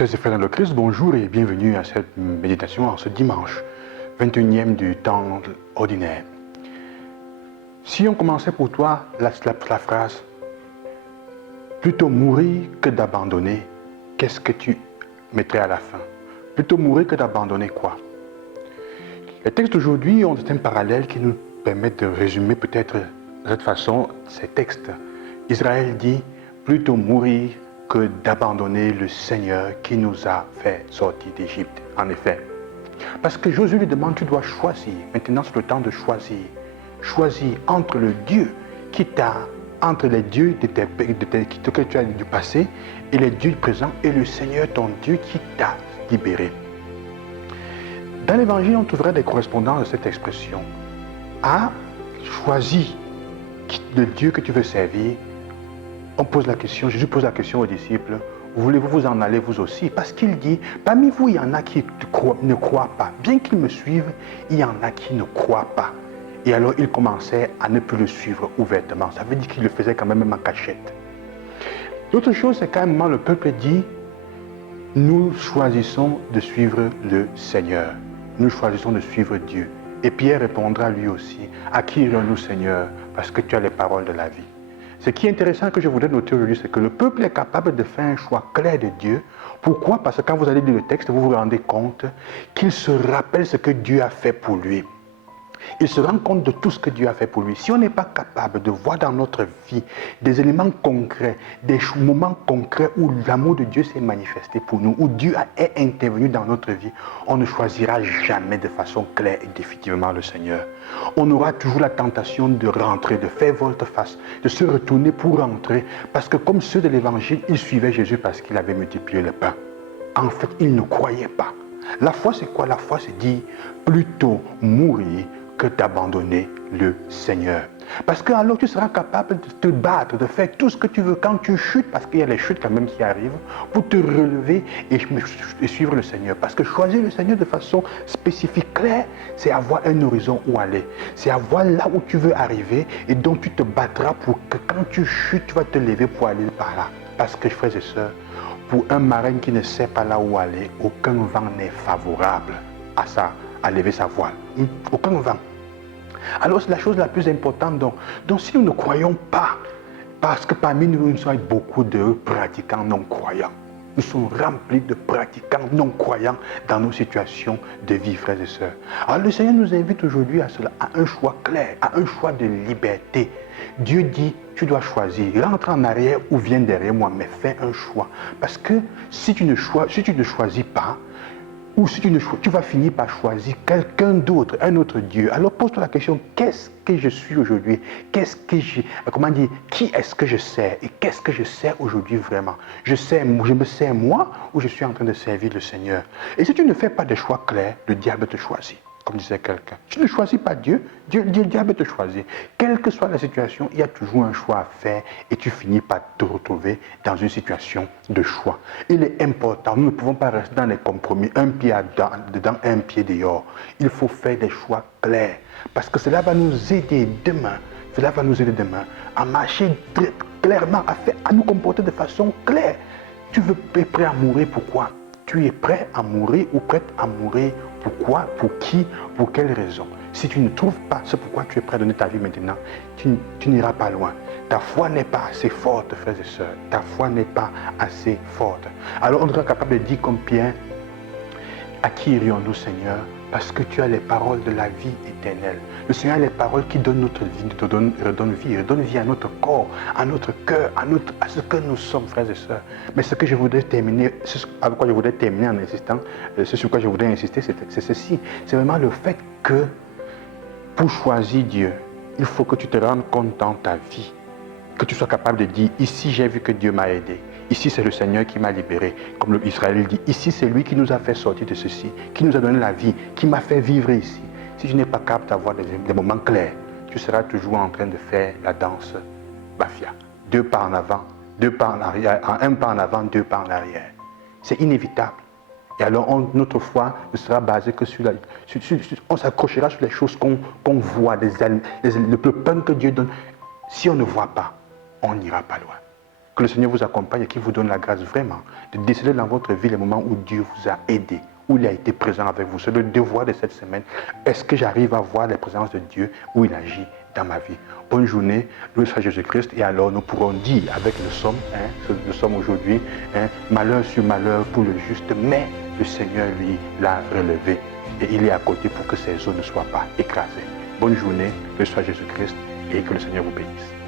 Sœurs et frères dans le Christ, bonjour et bienvenue à cette méditation en ce dimanche, 21e du temps ordinaire. Si on commençait pour toi la phrase « Plutôt mourir que d'abandonner », qu'est-ce que tu mettrais à la fin? Plutôt mourir que d'abandonner quoi? Les textes d'aujourd'hui ont un parallèle qui nous permettent de résumer peut-être de cette façon ces textes. Israël dit « Plutôt mourir que d'abandonner le Seigneur qui nous a fait sortir d'Égypte. » En effet, parce que Josué lui demande, tu dois choisir. Maintenant, c'est le temps de choisir. Choisir entre le Dieu qui t'a, entre les dieux que tu as du passé et les dieux du présent et le Seigneur, ton Dieu, qui t'a libéré. Dans l'Évangile, on trouverait des correspondances de cette expression. À choisir le Dieu que tu veux servir. On pose la question, Jésus pose la question aux disciples, voulez-vous vous en aller vous aussi? Parce qu'il dit, parmi vous, il y en a qui ne croient pas. Bien qu'ils me suivent, il y en a qui ne croient pas. Et alors, il commençait à ne plus le suivre ouvertement. Ça veut dire qu'il le faisait quand même en cachette. L'autre chose, c'est qu'à un moment, le peuple dit, nous choisissons de suivre le Seigneur. Nous choisissons de suivre Dieu. Et Pierre répondra lui aussi, à qui irons-nous, Seigneur? Parce que tu as les paroles de la vie. Ce qui est intéressant que je voudrais noter aujourd'hui, c'est que le peuple est capable de faire un choix clair de Dieu. Pourquoi? Parce que quand vous allez lire le texte, vous vous rendez compte qu'il se rappelle ce que Dieu a fait pour lui. Il se rend compte de tout ce que Dieu a fait pour lui. Si on n'est pas capable de voir dans notre vie des éléments concrets, des moments concrets où l'amour de Dieu s'est manifesté pour nous, où Dieu est intervenu dans notre vie, on ne choisira jamais de façon claire et définitivement le Seigneur. On aura toujours la tentation de rentrer, de faire volte-face, de se retourner pour rentrer, parce que comme ceux de l'Évangile, ils suivaient Jésus parce qu'il avait multiplié le pain. En fait, ils ne croyaient pas. La foi, c'est quoi? La foi, c'est dire plutôt mourir que d'abandonner le Seigneur. Parce que alors tu seras capable de te battre, de faire tout ce que tu veux quand tu chutes, parce qu'il y a les chutes quand même qui arrivent, pour te relever et suivre le Seigneur. Parce que choisir le Seigneur de façon spécifique, claire, c'est avoir un horizon où aller. C'est avoir là où tu veux arriver et donc tu te battras pour que quand tu chutes, tu vas te lever pour aller par là. Parce que, frères et sœurs, pour un marin qui ne sait pas là où aller, aucun vent n'est favorable à ça, à lever sa voile. Aucun vent. Alors c'est la chose la plus importante. Donc si nous ne croyons pas, parce que parmi nous, nous sommes beaucoup de pratiquants non-croyants. Nous sommes remplis de pratiquants non-croyants dans nos situations de vie, frères et sœurs. Alors le Seigneur nous invite aujourd'hui à cela, à un choix clair, à un choix de liberté. Dieu dit, tu dois choisir, rentre en arrière ou viens derrière moi, mais fais un choix. Parce que si tu ne choisis pas, ou si tu vas finir par choisir quelqu'un d'autre, un autre Dieu. Alors pose-toi la question, qu'est-ce que je suis aujourd'hui? Qu'est-ce que j'ai, comment dire, qui est-ce que je sers? Et qu'est-ce que je sers aujourd'hui vraiment? Je me sers moi ou je suis en train de servir le Seigneur? Et si tu ne fais pas de choix clairs, le diable te choisit. Comme disait quelqu'un. Tu ne choisis pas Dieu, le diable te choisit. Quelle que soit la situation, il y a toujours un choix à faire et tu finis par te retrouver dans une situation de choix. Il est important, nous ne pouvons pas rester dans les compromis, un pied dedans, un pied dehors. Il faut faire des choix clairs parce que cela va nous aider demain. Cela va nous aider demain à marcher très clairement, à nous comporter de façon claire. Tu es prêt à mourir, pourquoi? Tu es prêt à mourir ou prête à mourir? Pourquoi? Pour qui? Pour quelle raison? Si tu ne trouves pas ce pourquoi tu es prêt à donner ta vie maintenant, tu n'iras pas loin. Ta foi n'est pas assez forte, frères et sœurs. Ta foi n'est pas assez forte. Alors on sera capable de dire comme Pierre, à qui irions-nous, Seigneur? Parce que tu as les paroles de la vie éternelle. Le Seigneur a les paroles qui donnent notre vie, redonnent vie à notre corps, à notre cœur, à ce que nous sommes, frères et sœurs. Mais ce que je voudrais terminer, avec quoi je voudrais terminer en insistant, ce sur quoi je voudrais insister, c'est ceci. C'est vraiment le fait que pour choisir Dieu, il faut que tu te rendes compte dans ta vie, que tu sois capable de dire, ici j'ai vu que Dieu m'a aidé. Ici, c'est le Seigneur qui m'a libéré. Comme Israël dit, ici, c'est lui qui nous a fait sortir de ceci, qui nous a donné la vie, qui m'a fait vivre ici. Si tu n'es pas capable d'avoir des moments clairs, tu seras toujours en train de faire la danse Bafia. 2 pas en avant, 2 pas en arrière, 1 pas en avant, 2 pas en arrière. C'est inévitable. Et alors, notre foi ne sera basée que sur on s'accrochera sur les choses qu'on voit, le pain que Dieu donne. Si on ne voit pas, on n'ira pas loin. Que le Seigneur vous accompagne et qu'il vous donne la grâce vraiment de déceler dans votre vie les moments où Dieu vous a aidé, où il a été présent avec vous. C'est le devoir de cette semaine. Est-ce que j'arrive à voir la présence de Dieu où il agit dans ma vie? Bonne journée, loué soit Jésus-Christ. Et alors nous pourrons dire avec le psaume, le psaume aujourd'hui, malheur sur malheur pour le juste, mais le Seigneur lui l'a relevé et il est à côté pour que ses os ne soient pas écrasés. Bonne journée, loué soit Jésus-Christ et que le Seigneur vous bénisse.